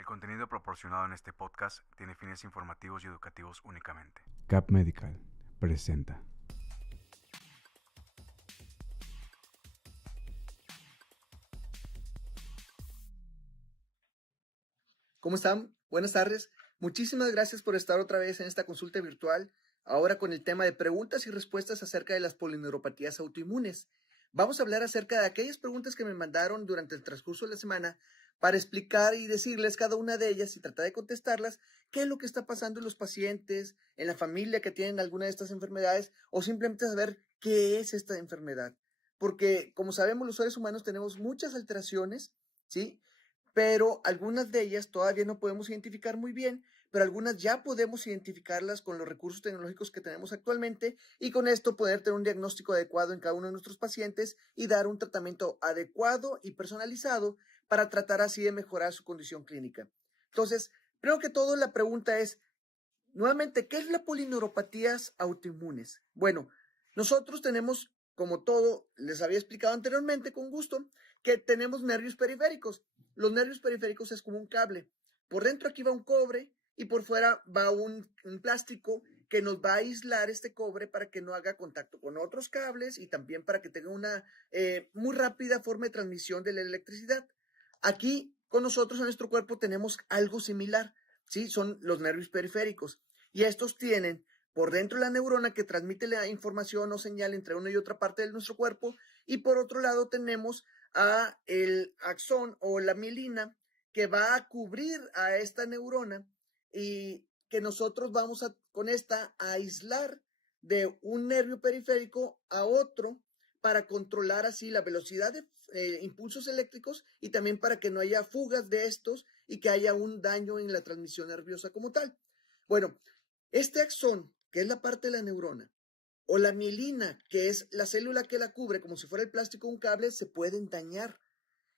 El contenido proporcionado en este podcast tiene fines informativos y educativos únicamente. CAP Medical presenta. ¿Cómo están? Buenas tardes. Muchísimas gracias por estar otra vez en esta consulta virtual, ahora con el tema de preguntas y respuestas acerca de las polineuropatías autoinmunes. Vamos a hablar acerca de aquellas preguntas que me mandaron durante el transcurso de la semana para explicar y decirles cada una de ellas y tratar de contestarlas, qué es lo que está pasando en los pacientes, en la familia que tienen alguna de estas enfermedades o simplemente saber qué es esta enfermedad. Porque, como sabemos, los seres humanos tenemos muchas alteraciones, ¿sí? Pero algunas de ellas todavía no podemos identificar muy bien, pero algunas ya podemos identificarlas con los recursos tecnológicos que tenemos actualmente y con esto poder tener un diagnóstico adecuado en cada uno de nuestros pacientes y dar un tratamiento adecuado y personalizado para tratar así de mejorar su condición clínica. Entonces, primero que todo, la pregunta es, nuevamente, ¿qué es la polineuropatías autoinmunes? Bueno, nosotros tenemos, como todo, les había explicado anteriormente con gusto, que tenemos nervios periféricos. Los nervios periféricos es como un cable. Por dentro aquí va un cobre y por fuera va un plástico que nos va a aislar este cobre para que no haga contacto con otros cables y también para que tenga una muy rápida forma de transmisión de la electricidad. Aquí con nosotros en nuestro cuerpo tenemos algo similar, ¿sí? Son los nervios periféricos y estos tienen por dentro la neurona que transmite la información o señal entre una y otra parte de nuestro cuerpo y por otro lado tenemos a el axón o la mielina que va a cubrir a esta neurona y que nosotros vamos con esta a aislar de un nervio periférico a otro para controlar así la velocidad de impulsos eléctricos y también para que no haya fugas de estos y que haya un daño en la transmisión nerviosa como tal. Bueno, este axón, que es la parte de la neurona, o la mielina, que es la célula que la cubre, como si fuera el plástico de un cable, se pueden dañar.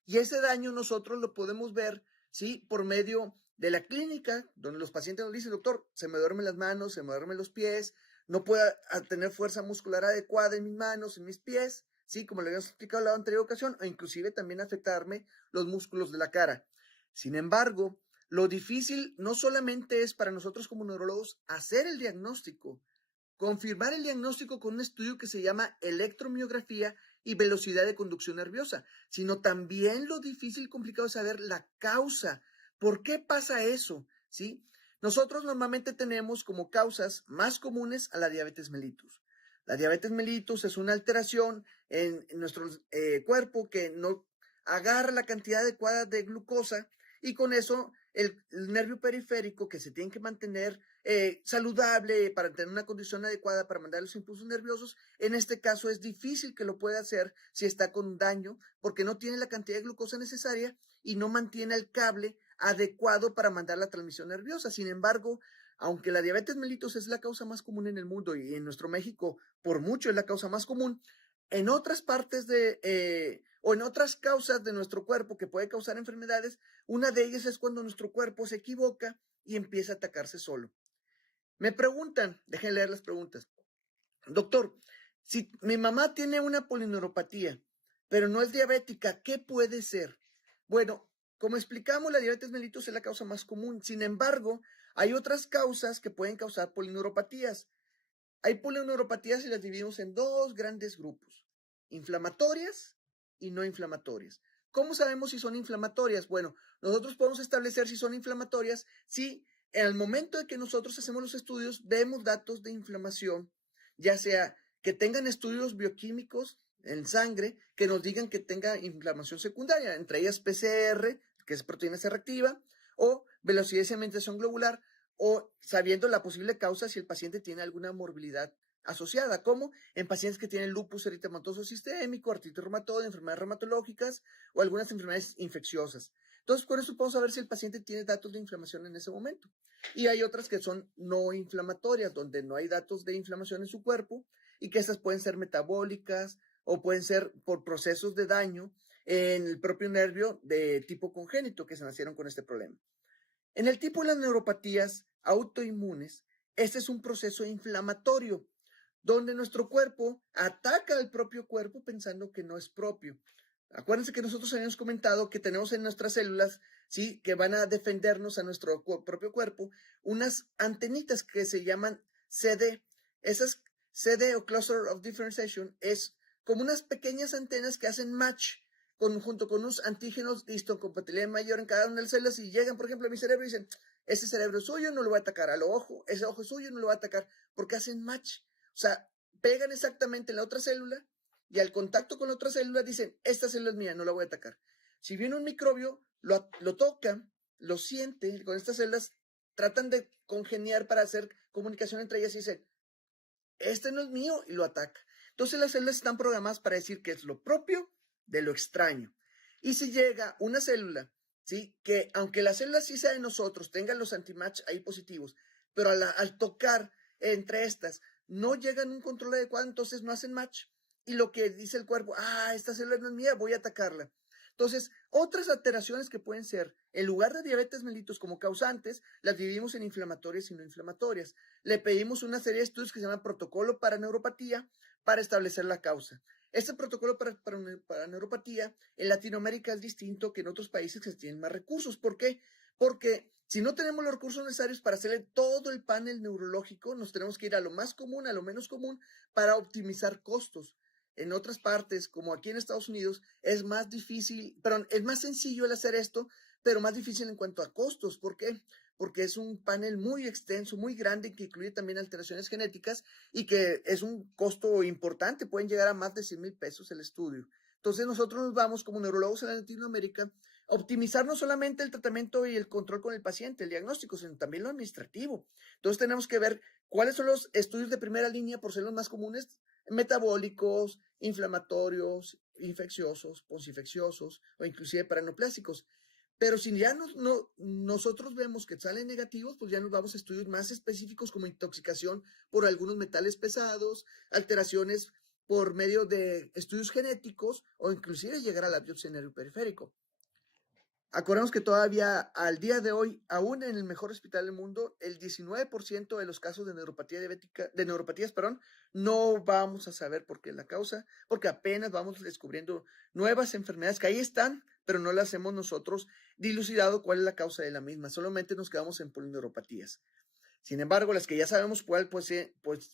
Y ese daño nosotros lo podemos ver, ¿sí? Por medio de la clínica, donde los pacientes nos dicen, doctor, se me duermen las manos, se me duermen los pies, no puedo tener fuerza muscular adecuada en mis manos, en mis pies, ¿sí? Como le habíamos explicado en la anterior ocasión, o inclusive también afectarme los músculos de la cara. Sin embargo, lo difícil no solamente es para nosotros como neurólogos hacer el diagnóstico, confirmar el diagnóstico con un estudio que se llama electromiografía y velocidad de conducción nerviosa, sino también lo difícil y complicado es saber la causa. ¿Por qué pasa eso? ¿Sí? Nosotros normalmente tenemos como causas más comunes a la diabetes mellitus. La diabetes mellitus es una alteración en nuestro cuerpo que no agarra la cantidad adecuada de glucosa y con eso el nervio periférico que se tiene que mantener saludable para tener una condición adecuada para mandar los impulsos nerviosos, en este caso es difícil que lo pueda hacer si está con daño porque no tiene la cantidad de glucosa necesaria y no mantiene el cable adecuado para mandar la transmisión nerviosa. Sin embargo, aunque la diabetes mellitus es la causa más común en el mundo y en nuestro México por mucho es la causa más común, en otras partes o en otras causas de nuestro cuerpo que puede causar enfermedades, una de ellas es cuando nuestro cuerpo se equivoca y empieza a atacarse solo. Me preguntan, dejen leer las preguntas. Doctor, si mi mamá tiene una polineuropatía, pero no es diabética, ¿qué puede ser? Bueno, como explicamos, la diabetes mellitus es la causa más común. Sin embargo, hay otras causas que pueden causar polineuropatías. Hay polineuropatías y las dividimos en dos grandes grupos, inflamatorias y no inflamatorias. ¿Cómo sabemos si son inflamatorias? Bueno, nosotros podemos establecer si son inflamatorias si en el momento de que nosotros hacemos los estudios vemos datos de inflamación, ya sea que tengan estudios bioquímicos en sangre que nos digan que tenga inflamación secundaria, entre ellas PCR, que es proteína C reactiva, o velocidad de sedimentación globular, o sabiendo la posible causa si el paciente tiene alguna morbilidad asociada, como en pacientes que tienen lupus eritematoso sistémico, artritis reumatoide, enfermedades reumatológicas o algunas enfermedades infecciosas. Entonces, con eso podemos saber si el paciente tiene datos de inflamación en ese momento. Y hay otras que son no inflamatorias, donde no hay datos de inflamación en su cuerpo y que estas pueden ser metabólicas o pueden ser por procesos de daño en el propio nervio de tipo congénito que se nacieron con este problema. En el tipo de las neuropatías autoinmunes, este es un proceso inflamatorio donde nuestro cuerpo ataca al propio cuerpo pensando que no es propio. Acuérdense que nosotros habíamos comentado que tenemos en nuestras células, ¿sí?, que van a defendernos a nuestro propio cuerpo, unas antenitas que se llaman CD. Esas CD o Cluster of Differentiation es como unas pequeñas antenas que hacen match junto con unos antígenos de histocompatibilidad mayor en cada una de las células y llegan, por ejemplo, a mi cerebro y dicen, ese cerebro es suyo, no lo va a atacar al ojo, ese ojo es suyo, no lo va a atacar, porque hacen match. O sea, pegan exactamente en la otra célula y al contacto con la otra célula dicen, esta célula es mía, no la voy a atacar. Si viene un microbio, lo toca, lo siente, con estas células tratan de congeniar para hacer comunicación entre ellas y dicen, este no es mío, y lo ataca. Entonces las células están programadas para decir que es lo propio de lo extraño. Y si llega una célula, ¿sí?, que aunque la célula sí sea de nosotros, tengan los antimatch ahí positivos, pero al tocar entre estas no llegan a un control adecuado, entonces no hacen match. Y lo que dice el cuerpo, esta célula no es mía, voy a atacarla. Entonces, otras alteraciones que pueden ser, en lugar de diabetes mellitus como causantes, las dividimos en inflamatorias y no inflamatorias. Le pedimos una serie de estudios que se llama protocolo para neuropatía para establecer la causa. Este protocolo para neuropatía en Latinoamérica es distinto que en otros países que tienen más recursos. ¿Por qué? Porque si no tenemos los recursos necesarios para hacerle todo el panel neurológico, nos tenemos que ir a lo más común, a lo menos común, para optimizar costos. En otras partes, como aquí en Estados Unidos, es más difícil, perdón, es más sencillo el hacer esto, pero más difícil en cuanto a costos. ¿Por qué? Porque es un panel muy extenso, muy grande, que incluye también alteraciones genéticas y que es un costo importante, pueden llegar a más de 100,000 pesos el estudio. Entonces nosotros nos vamos como neurólogos en Latinoamérica a optimizar no solamente el tratamiento y el control con el paciente, el diagnóstico, sino también lo administrativo. Entonces tenemos que ver cuáles son los estudios de primera línea, por ser los más comunes, metabólicos, inflamatorios, infecciosos, postinfecciosos o inclusive paraneoplásicos. Pero si ya nosotros vemos que salen negativos, pues ya nos vamos a estudios más específicos como intoxicación por algunos metales pesados, alteraciones por medio de estudios genéticos o inclusive llegar a la biopsia nervio-periférico. Acordemos que todavía al día de hoy, aún en el mejor hospital del mundo, el 19% de los casos de neuropatías, no vamos a saber por qué es la causa, porque apenas vamos descubriendo nuevas enfermedades que ahí están, pero no las hemos nosotros dilucidado cuál es la causa de la misma, solamente nos quedamos en polineuropatías. Sin embargo, las que ya sabemos cuál, pues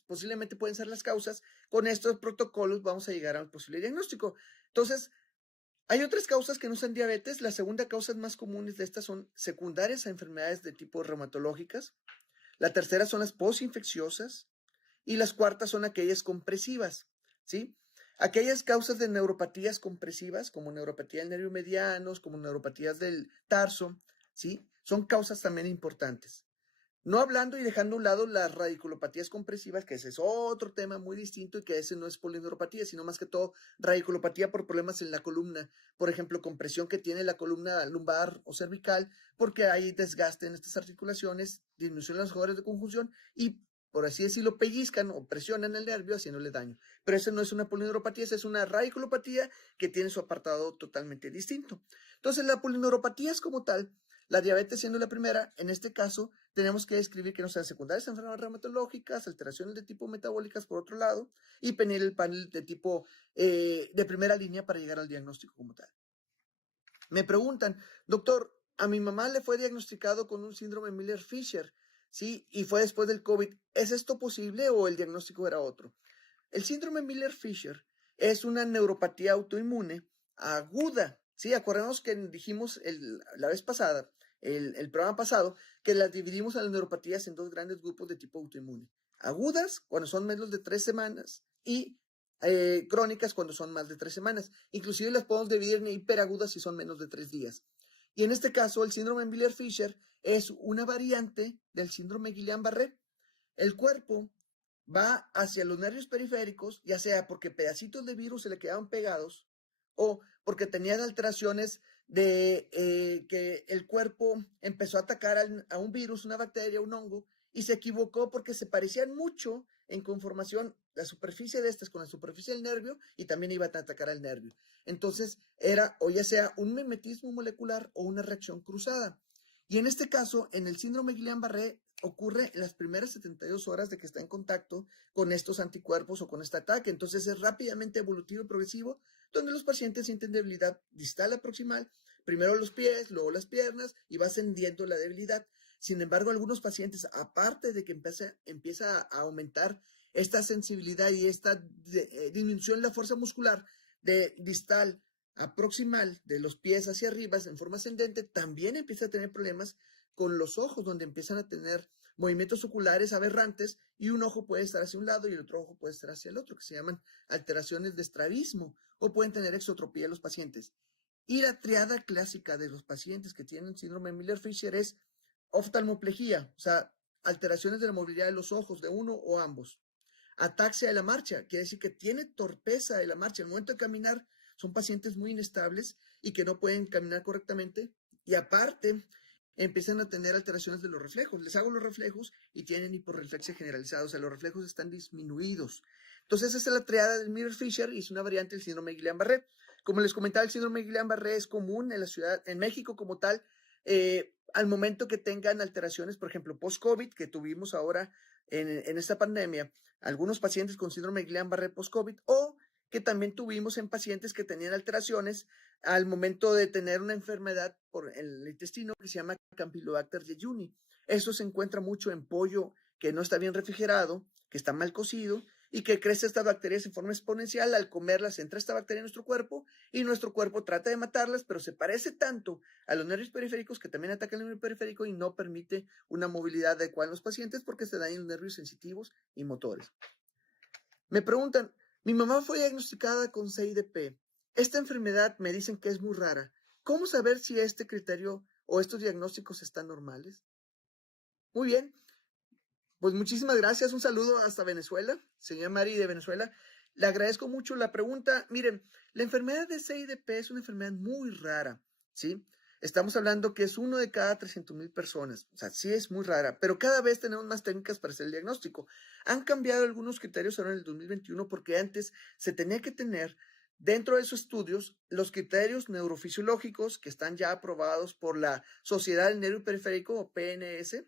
posiblemente pueden ser las causas, con estos protocolos vamos a llegar al posible diagnóstico. Entonces, hay otras causas que no son diabetes. La segunda causa más comunes de estas son secundarias a enfermedades de tipo reumatológicas. La tercera son las postinfecciosas. Y las cuartas son aquellas compresivas, ¿sí? Aquellas causas de neuropatías compresivas, como neuropatía del nervio mediano, como neuropatías del tarso, ¿sí?, son causas también importantes. No hablando y dejando a un lado las radiculopatías compresivas, que ese es otro tema muy distinto y que ese no es polineuropatía, sino más que todo radiculopatía por problemas en la columna. Por ejemplo, compresión que tiene la columna lumbar o cervical, porque hay desgaste en estas articulaciones, disminución de las jugadores de conjunción y, por así decirlo, pellizcan o presionan el nervio haciéndole daño. Pero eso no es una polineuropatía, esa es una radiculopatía que tiene su apartado totalmente distinto. Entonces, la polineuropatía es como tal. La diabetes siendo la primera, en este caso, tenemos que describir que no sean secundarias enfermedades reumatológicas, alteraciones de tipo metabólicas por otro lado, y pedir el panel de tipo de primera línea para llegar al diagnóstico como tal. Me preguntan, doctor, a mi mamá le fue diagnosticado con un síndrome Miller-Fisher, ¿sí? Y fue después del COVID. ¿Es esto posible o el diagnóstico era otro? El síndrome Miller-Fisher es una neuropatía autoinmune aguda, ¿sí? Acordemos que dijimos la vez pasada, el programa pasado, que las dividimos a las neuropatías en dos grandes grupos de tipo autoinmune. Agudas, cuando son menos de 3 semanas, y crónicas, cuando son más de 3 semanas. Inclusive las podemos dividir en hiperagudas si son menos de 3 días. Y en este caso, el síndrome Miller-Fisher es una variante del síndrome Guillain-Barré. El cuerpo va hacia los nervios periféricos, ya sea porque pedacitos de virus se le quedaban pegados o porque tenían alteraciones de que el cuerpo empezó a atacar a un virus, una bacteria, un hongo, y se equivocó porque se parecían mucho en conformación la superficie de estas con la superficie del nervio y también iba a atacar al nervio. Entonces era o ya sea un mimetismo molecular o una reacción cruzada. Y en este caso, en el síndrome Guillain-Barré, ocurre en las primeras 72 horas de que está en contacto con estos anticuerpos o con este ataque. Entonces es rápidamente evolutivo y progresivo, donde los pacientes sienten debilidad distal a proximal, primero los pies, luego las piernas y va ascendiendo la debilidad. Sin embargo, algunos pacientes, aparte de que empieza a aumentar esta sensibilidad y esta disminución de la fuerza muscular de distal a proximal, de los pies hacia arriba en forma ascendente, también empieza a tener problemas con los ojos, donde empiezan a tener movimientos oculares aberrantes y un ojo puede estar hacia un lado y el otro ojo puede estar hacia el otro, que se llaman alteraciones de estrabismo, o pueden tener exotropía los pacientes. Y la triada clásica de los pacientes que tienen síndrome de Miller-Fisher es oftalmoplegia, o sea, alteraciones de la movilidad de los ojos, de uno o ambos. Ataxia de la marcha, quiere decir que tiene torpeza de la marcha. Al momento de caminar, son pacientes muy inestables y que no pueden caminar correctamente. Y aparte, empiezan a tener alteraciones de los reflejos. Les hago los reflejos y tienen hiporreflexia generalizada, o sea, los reflejos están disminuidos. Entonces, esa es la triada del Miller-Fisher y es una variante del síndrome de Guillain-Barré. Como les comentaba, el síndrome de Guillain-Barré es común en la ciudad, en México como tal, al momento que tengan alteraciones, por ejemplo, post-COVID, que tuvimos ahora en esta pandemia, algunos pacientes con síndrome de Guillain-Barré post-COVID, o que también tuvimos en pacientes que tenían alteraciones al momento de tener una enfermedad por el intestino que se llama Campylobacter jejuni. Eso se encuentra mucho en pollo que no está bien refrigerado, que está mal cocido y que crece estas bacterias en forma exponencial. Al comerlas entra esta bacteria en nuestro cuerpo y nuestro cuerpo trata de matarlas, pero se parece tanto a los nervios periféricos que también ataca el nervio periférico y no permite una movilidad adecuada en los pacientes porque se dañan los nervios sensitivos y motores. Me preguntan, mi mamá fue diagnosticada con CIDP. Esta enfermedad me dicen que es muy rara. ¿Cómo saber si este criterio o estos diagnósticos están normales? Muy bien. Pues muchísimas gracias. Un saludo hasta Venezuela. Señora Mari de Venezuela. Le agradezco mucho la pregunta. Miren, la enfermedad de CIDP es una enfermedad muy rara, ¿sí? Estamos hablando que es 1 de cada 300,000 personas. O sea, sí es muy rara, pero cada vez tenemos más técnicas para hacer el diagnóstico. Han cambiado algunos criterios ahora en el 2021 porque antes se tenía que tener dentro de sus estudios los criterios neurofisiológicos que están ya aprobados por la Sociedad del Nervio Periférico o PNS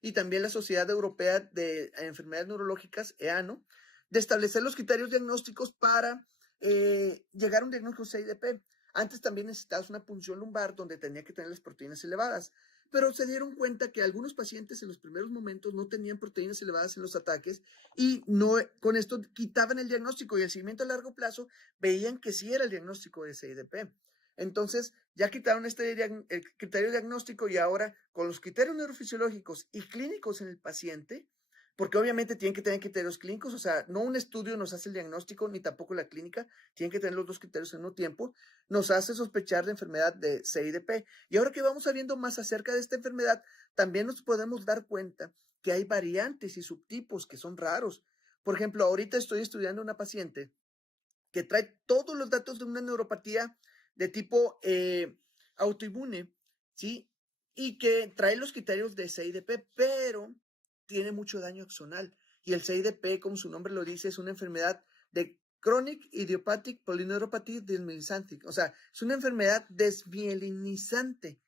y también la Sociedad Europea de Enfermedades Neurológicas, EANO, de establecer los criterios diagnósticos para llegar a un diagnóstico CIDP. Antes también necesitabas una punción lumbar donde tenía que tener las proteínas elevadas, pero se dieron cuenta que algunos pacientes en los primeros momentos no tenían proteínas elevadas en los ataques y no, con esto quitaban el diagnóstico y el seguimiento a largo plazo veían que sí era el diagnóstico de CIDP. Entonces, ya quitaron el criterio diagnóstico y ahora con los criterios neurofisiológicos y clínicos en el paciente, porque obviamente tienen que tener criterios clínicos, o sea, no un estudio nos hace el diagnóstico, ni tampoco la clínica, tienen que tener los dos criterios al mismo tiempo, nos hace sospechar de enfermedad de CIDP. Y ahora que vamos sabiendo más acerca de esta enfermedad, también nos podemos dar cuenta que hay variantes y subtipos que son raros. Por ejemplo, ahorita estoy estudiando una paciente que trae todos los datos de una neuropatía de tipo autoinmune, ¿sí? Y que trae los criterios de CIDP, pero tiene mucho daño axonal. Y el CIDP, como su nombre lo dice, es una enfermedad de Chronic Idiopathic Polyneuropathy Desmielinizante. O sea, es una enfermedad desmielinizante.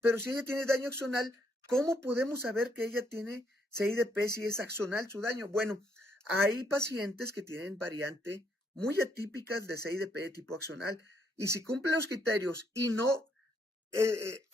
Pero si ella tiene daño axonal, ¿cómo podemos saber que ella tiene CIDP si es axonal su daño? Bueno, hay pacientes que tienen variante muy atípicas de CIDP de tipo axonal. Y si cumplen los criterios y no,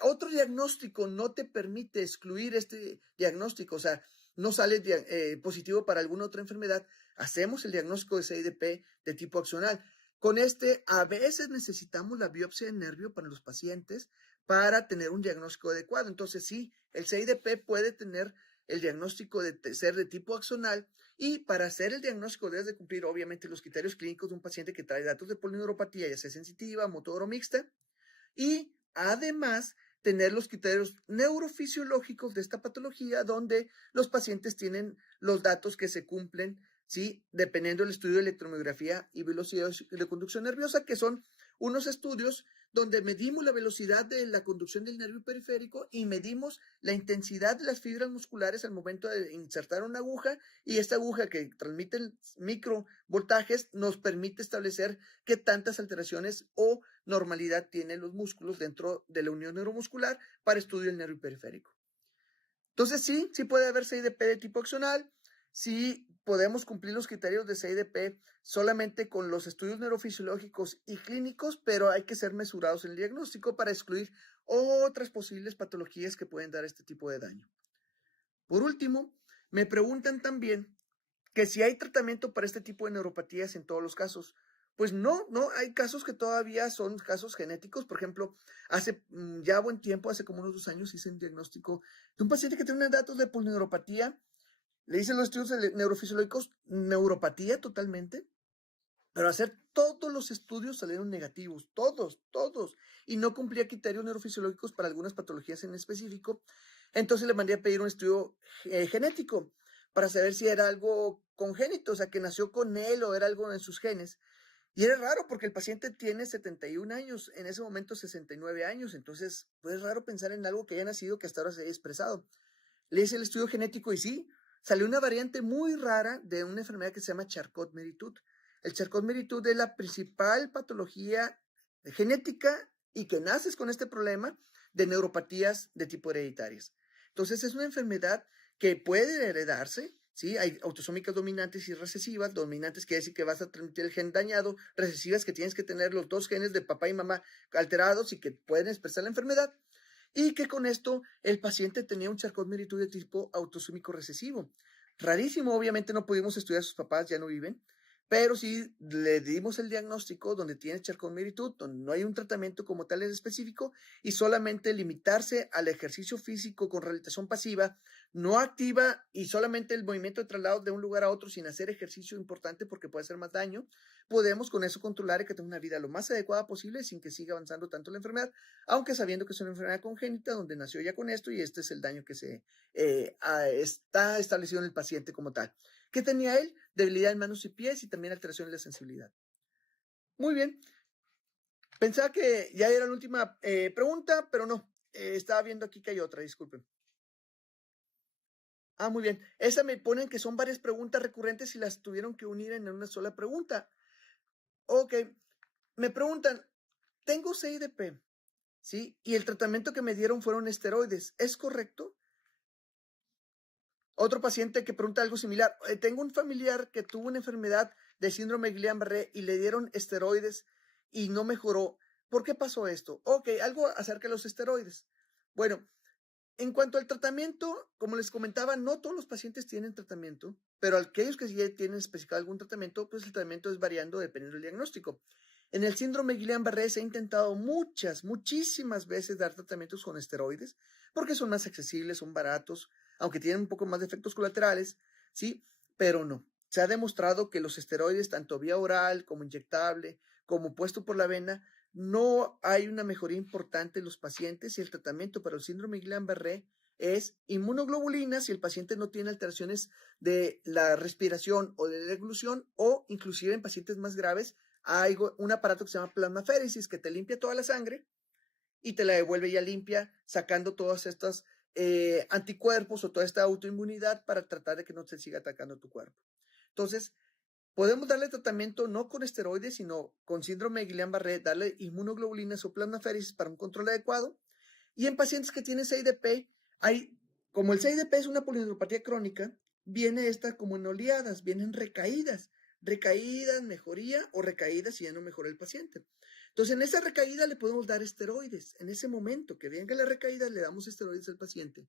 otro diagnóstico no te permite excluir este diagnóstico, o sea, no sale positivo para alguna otra enfermedad, hacemos el diagnóstico de CIDP de tipo axonal. Con a veces necesitamos la biopsia de nervio para los pacientes para tener un diagnóstico adecuado. Entonces, sí, el CIDP puede tener el diagnóstico de ser de tipo axonal. Y para hacer el diagnóstico debes de cumplir obviamente los criterios clínicos de un paciente que trae datos de polineuropatía, ya sea sensitiva, motor o mixta, y además tener los criterios neurofisiológicos de esta patología donde los pacientes tienen los datos que se cumplen, ¿sí? Dependiendo del estudio de electromiografía y velocidad de conducción nerviosa, que son unos estudios donde medimos la velocidad de la conducción del nervio periférico y medimos la intensidad de las fibras musculares al momento de insertar una aguja, y esta aguja que transmite microvoltajes nos permite establecer qué tantas alteraciones o normalidad tienen los músculos dentro de la unión neuromuscular para estudio del nervio periférico. Entonces sí puede haber CIDP de tipo axonal. sí podemos cumplir los criterios de CIDP solamente con los estudios neurofisiológicos y clínicos, pero hay que ser mesurados en el diagnóstico para excluir otras posibles patologías que pueden dar este tipo de daño. Por último, me preguntan también que si hay tratamiento para este tipo de neuropatías en todos los casos. Pues no, hay casos que todavía son casos genéticos. Por ejemplo, hace ya buen tiempo, hace como unos 2 años, hice un diagnóstico de un paciente que tiene unos datos de polineuropatía. Le hice los estudios neurofisiológicos, neuropatía totalmente, pero hacer todos los estudios salieron negativos, todos, y no cumplía criterios neurofisiológicos para algunas patologías en específico. Entonces le mandé a pedir un estudio genético para saber si era algo congénito, o sea, que nació con él o era algo en sus genes. Y era raro porque el paciente tiene 71 años, en ese momento 69 años, entonces pues es raro pensar en algo que haya nacido que hasta ahora se haya expresado. Le hice el estudio genético y sí, salió una variante muy rara de una enfermedad que se llama Charcot-Marie-Tooth. El Charcot-Marie-Tooth es la principal patología genética y que naces con este problema de neuropatías de tipo hereditarias. Entonces es una enfermedad que puede heredarse, ¿sí? Hay autosómicas dominantes y recesivas. Dominantes quiere decir que vas a transmitir el gen dañado, recesivas que tienes que tener los 2 genes de papá y mamá alterados y que pueden expresar la enfermedad. Y que con esto el paciente tenía un Charcot-Marie-Tooth de tipo autosómico recesivo. Rarísimo, obviamente no pudimos estudiar a sus papás, ya no viven, pero sí le dimos el diagnóstico donde tiene Charcot-Marie-Tooth, donde no hay un tratamiento como tal en específico y solamente limitarse al ejercicio físico con rehabilitación pasiva, no activa y solamente el movimiento de traslado de un lugar a otro sin hacer ejercicio importante porque puede hacer más daño. Podemos con eso controlar y que tenga una vida lo más adecuada posible sin que siga avanzando tanto la enfermedad, aunque sabiendo que es una enfermedad congénita donde nació ya con esto y este es el daño que se está establecido en el paciente como tal. ¿Qué tenía él? Debilidad en manos y pies y también alteración de la sensibilidad. Muy bien. Pensaba que ya era la última pregunta, pero no. Estaba viendo aquí que hay otra, disculpen. Muy bien. Esa me ponen que son varias preguntas recurrentes y las tuvieron que unir en una sola pregunta. Ok. Me preguntan, tengo CIDP, ¿sí? Y el tratamiento que me dieron fueron esteroides. ¿Es correcto? Otro paciente que pregunta algo similar. Tengo un familiar que tuvo una enfermedad de síndrome de Guillain-Barré y le dieron esteroides y no mejoró. ¿Por qué pasó esto? Ok, algo acerca de los esteroides. Bueno, en cuanto al tratamiento, como les comentaba, no todos los pacientes tienen tratamiento, pero aquellos que sí tienen especificado algún tratamiento, pues el tratamiento es variando dependiendo del diagnóstico. En el síndrome de Guillain-Barré se ha intentado muchísimas veces dar tratamientos con esteroides porque son más accesibles, son baratos, aunque tienen un poco más de efectos colaterales, ¿sí? Pero no. Se ha demostrado que los esteroides, tanto vía oral como inyectable, como puesto por la vena, no hay una mejoría importante en los pacientes y el tratamiento para el síndrome de Guillain-Barré es inmunoglobulinas si el paciente no tiene alteraciones de la respiración o de la deglución o inclusive en pacientes más graves hay un aparato que se llama plasmaféresis que te limpia toda la sangre y te la devuelve ya limpia sacando todas estas anticuerpos o toda esta autoinmunidad para tratar de que no se siga atacando tu cuerpo. Entonces, podemos darle tratamiento no con esteroides, sino con síndrome de Guillain-Barré, darle inmunoglobulinas o plasmaféresis para un control adecuado. Y en pacientes que tienen CIDP, como el CIDP es una polineuropatía crónica, viene esta como en oleadas, vienen recaídas, mejoría o recaídas si ya no mejora el paciente. Entonces, en esa recaída le podemos dar esteroides. En ese momento que venga la recaída, le damos esteroides al paciente.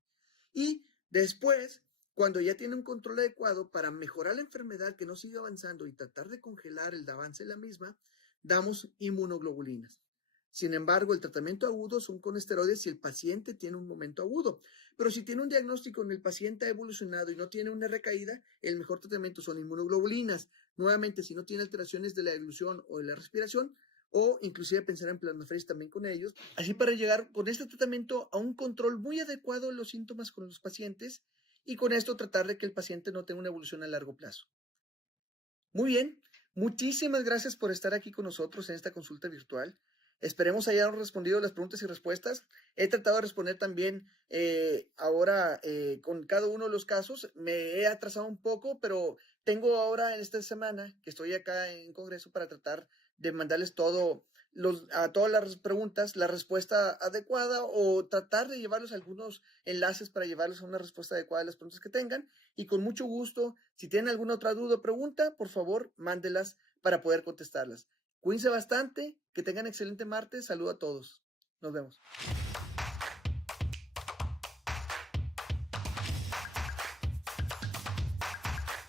Y después, cuando ya tiene un control adecuado para mejorar la enfermedad, que no siga avanzando y tratar de congelar el avance de la misma, damos inmunoglobulinas. Sin embargo, el tratamiento agudo son con esteroides si el paciente tiene un momento agudo. Pero si tiene un diagnóstico en el paciente ha evolucionado y no tiene una recaída, el mejor tratamiento son inmunoglobulinas. Nuevamente, si no tiene alteraciones de la deglución o de la respiración, o inclusive pensar en plasmaféresis también con ellos, así para llegar con este tratamiento a un control muy adecuado de los síntomas con los pacientes y con esto tratar de que el paciente no tenga una evolución a largo plazo. Muy bien, muchísimas gracias por estar aquí con nosotros en esta consulta virtual. Esperemos hayan respondido las preguntas y respuestas. He tratado de responder también ahora con cada uno de los casos. Me he atrasado un poco, pero tengo ahora en esta semana que estoy acá en Congreso para tratar de mandarles todo a todas las preguntas la respuesta adecuada o tratar de llevarlos a algunos enlaces para llevarlos a una respuesta adecuada a las preguntas que tengan. Y con mucho gusto, si tienen alguna otra duda o pregunta, por favor, mándelas para poder contestarlas. Cuídense bastante, que tengan excelente martes. Saludo a todos. Nos vemos.